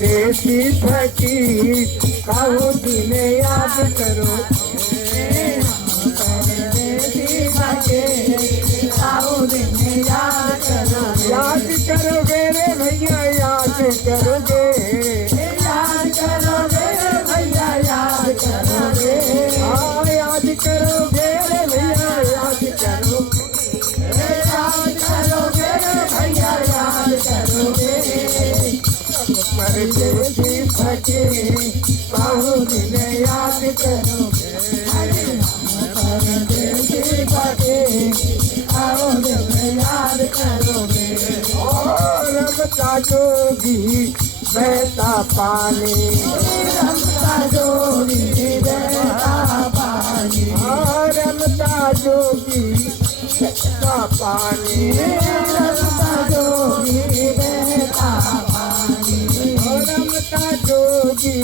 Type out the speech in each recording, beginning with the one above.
देसी फकीर काहो दिन याद करो, परदेसी फकीर काहो दिन याद करो, याद करोगे रे भैया याद करोगे, याद करोगे रे भैया याद करोगे, हाँ याद करोगे रे भैया याद करोगे, याद करोगे रे भैया याद करोगे, परदेसी फकीर काहो दिन याद करोगे, परदेसी फकीर काहो दिन याद करोगे, और रमता जोगी बहता पानी, रमता जोगी बहता पानी, और रमता जोगी बहता पानी, रमता जोगी बहता पानी, रमता जोगी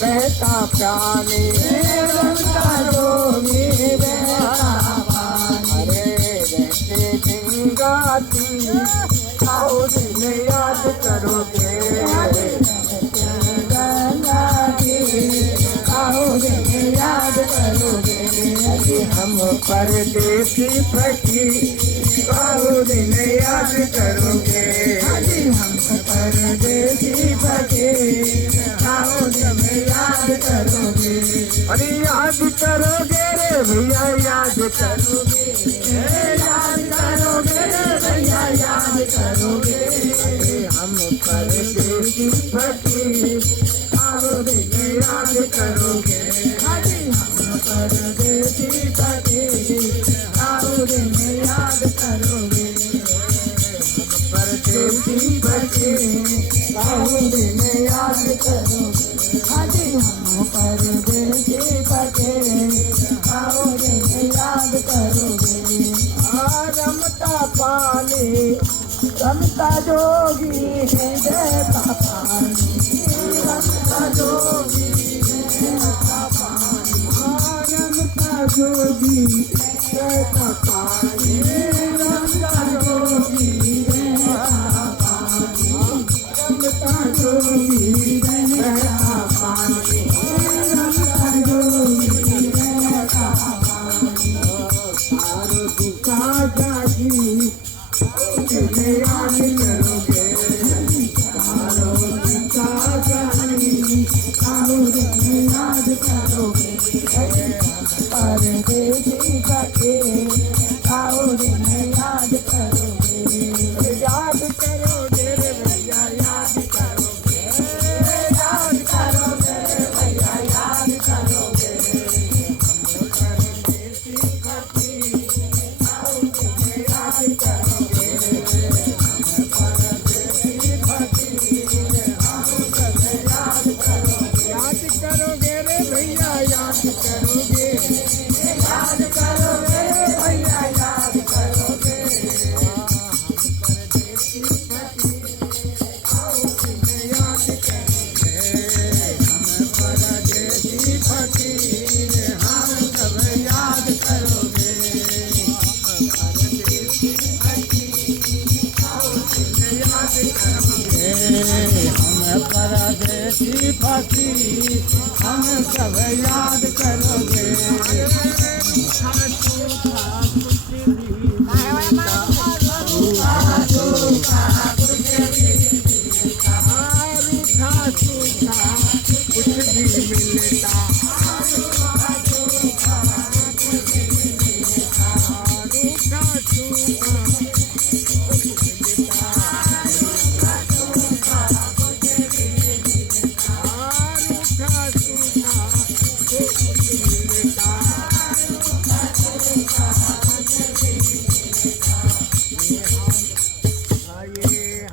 बहता प्राणी, रमता जोगी बहता पानी, अरे रहते भिंगाती आओ दिन याद करोगे, गंगा की काहो दिन याद करोगे, हम परदेसी फकीर आओ दिन याद करोगे, हम परदेसी फकीर काहो दिन याद करोगे, अरे याद करोगे रे भैया याद करोगे, याद करोगे रे भैया याद करोगे, हम परदेसी फकीर आओ दिन याद करोगे, हम परदेसी फकीर काहो दिन याद करोगे, परदेसी फकीर काहो दिन याद करोगे, हम परदेसी फकीर काहो दिन याद करोगे, रमता पानी रमता जोगी देता पानी, रमता जोगी देता पानी, रमता जोगी बहता पानी, रमता जोगी देता पानी, रमता जोगी बहता पानी, रमता जोगी देता पानी, सारो दिशा जागी दिन याद करोगे, सारो दिशा जागी काहो दिन याद करोगे, परदेसी फकीर काहो दिन याद करोगे, याद करोगे रे भैया याद करोगे, याद करोगे रे भैया याद करोगे, परदेसी फकीर आओ दिन याद करोगे, परदेसी फकीर आओ दिन याद करोगे, याद करोगे रे भैया याद करोगे, याद करोगे रे भैया याद करोगे, परदेसी फकीर आओ दिन याद करोगे, परदेसी फकीर हम सब याद करोगे, परदेसी फकीर आओ दिन याद करोगे, हम परदेसी फकीर हम सब याद करोगे, कुछ भी मिलता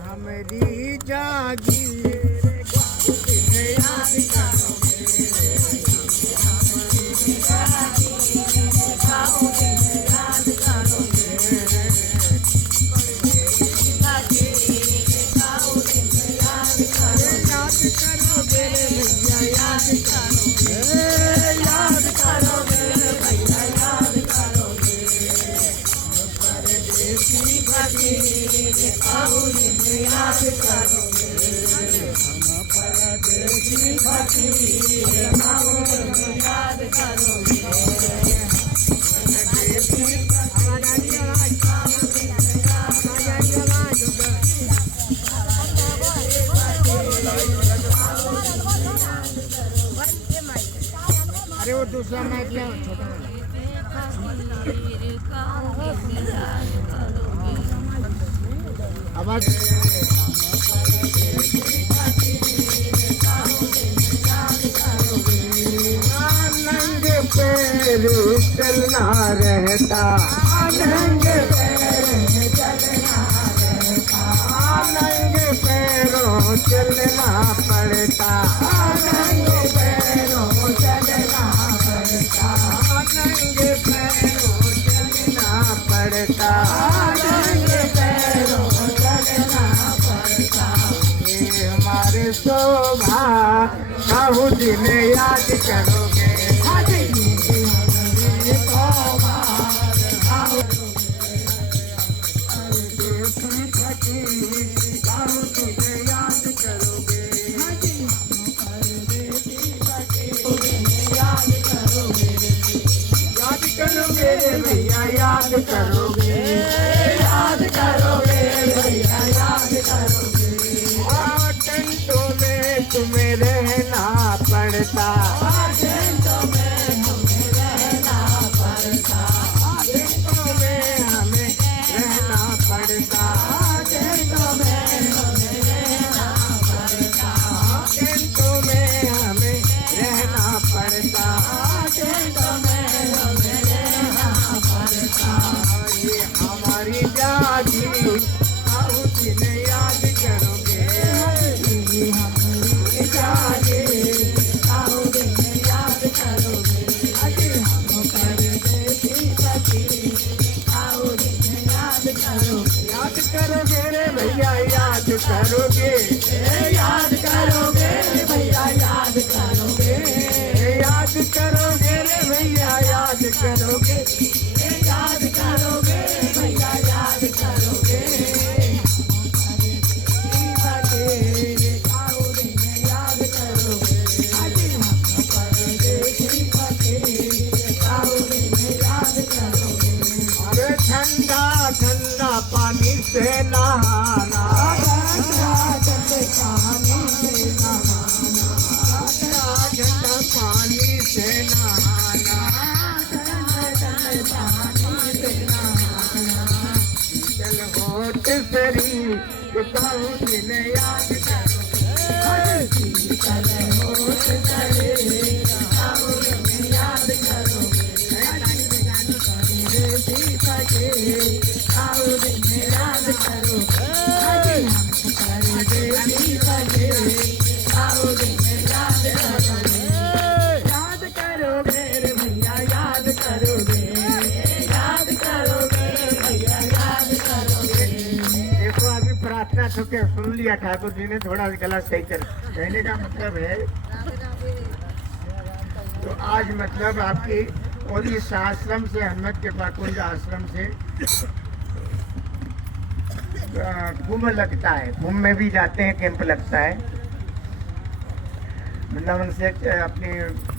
हमारी जागी याद करोगे, काहो दिन याद करोगे, काहो दिन याद करोगे, याद करोगे रे भैया याद करोगे, याद करोगे रे भैया याद करोगे, परदेसी फकीर काहो दिन याद करोगे, हम परदेसी फकीर आओ दिन याद करोगे। अरे वो दूसरा मैच लिया छोटा आवाज नंगे पैर चलना रहता नंगे पैर चलना रहता नंगे पैरों चलना पड़ता नंगे पैरों चलना पड़ता नंगे पैरों चलना पड़ता नंगे पैरों चलना पड़ता ये हमारे शोभा काहू दिन याद करोगे याद करोगे याद करोगे भैया याद करोगे टेंटों में तुम्हें रहना पड़ता टेंटों में तुम्हें रहना पड़ता टेंटों में हमें रहना पड़ता टेंटों में हमें रहना पड़ता टेंटों में हमें रहना पड़ता टेंटों में हमें रहना पड़ता ये हमारी जाति आओ दिन याद करोगे ये हमारी जाति आओ दिन याद करोगे अरे हम परदेसी फकीर आओ दिन याद करोगे रे भैया याद करोगे याद करोगे भैया याद करोगे याद करोगे रे भैया याद करोगे याद करोगे भैया याद करोगे आओ दिन याद करोगे परदेसी फकीर आओ दिन याद करोगे अरे ठंडा ठंडा पानी से नहाना ठंडा ठंडे पानी से नहाना ठंडा पानी से नहाना चल होठ सरी कहूँ दिन याद करोगे चल होठ सरी कहूँ दिन याद करोगे परदेसी फकीर आओ दिन याद करोगे परदेसी फकीर आओ दिन याद करोगे याद करोगे रे भैया याद करोगे याद करोगे भैया याद करोगे देखो अभी प्रार्थना तो क्या सुन लिया ठाकुर जी ने थोड़ा गला सही कर कहने का मतलब है तो आज मतलब आपकी और इस आश्रम से हनुमत के पाकुंज आश्रम से कुंभ लगता है कुंभ में भी जाते हैं कैंप लगता है वृंदावन से अपनी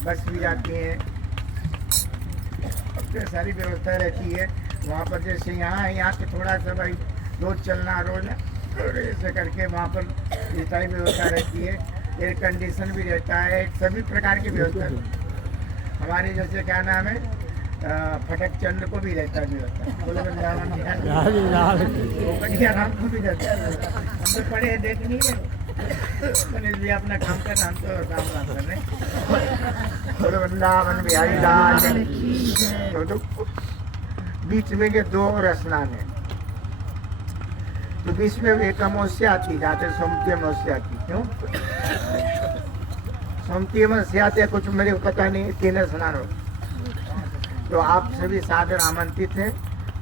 बस भी जाती है सारी व्यवस्था रहती है वहाँ पर जैसे यहाँ से थोड़ा सा भाई रोज चलना रोज ऐसे करके वहाँ पर ये सारी व्यवस्था रहती है एयर कंडीशन भी रहता है सभी प्रकार की व्यवस्था हमारी जैसे क्या नाम है फटक चंद को भी रहता है व्यवस्था बोले वृंदावन राम को भी रहता है हम तो पढ़े देख नहीं है इसलिए अपना काम करना हम तो काम कर रहे बोले वृंदावन बिहारी लाल तो बीच में के दो और स्नान है तो बीच में एक अमावस्या आती जाते सोमती अमावस्या आती क्यों सोमती अमावस्या आते कुछ मेरे को पता नहीं तीन स्नान हो तो आप सभी सादर आमंत्रित हैं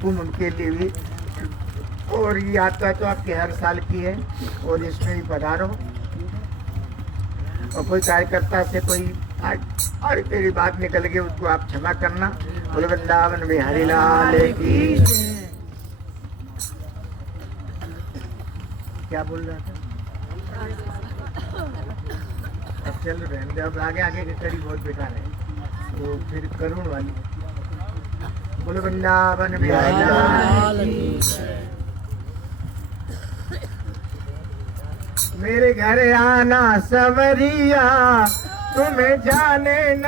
कुंभ के लिए भी और ये यात्रा तो आपकी हर साल की है और इसमें भी पधारो और कोई कार्यकर्ता से कोई और तेरी बात निकल गई उसको आप क्षमा करना बोले वृंदावन बिहारी लाल की क्या बोल रहा था अब चलो रहने दो, अब आगे आगे की कड़ी बहुत बेकार है, तो फिर करुण वाली। बोलो वृंदावन बिहारी लाल की। मेरे घर आना सवरिया, तुम्हें जाने न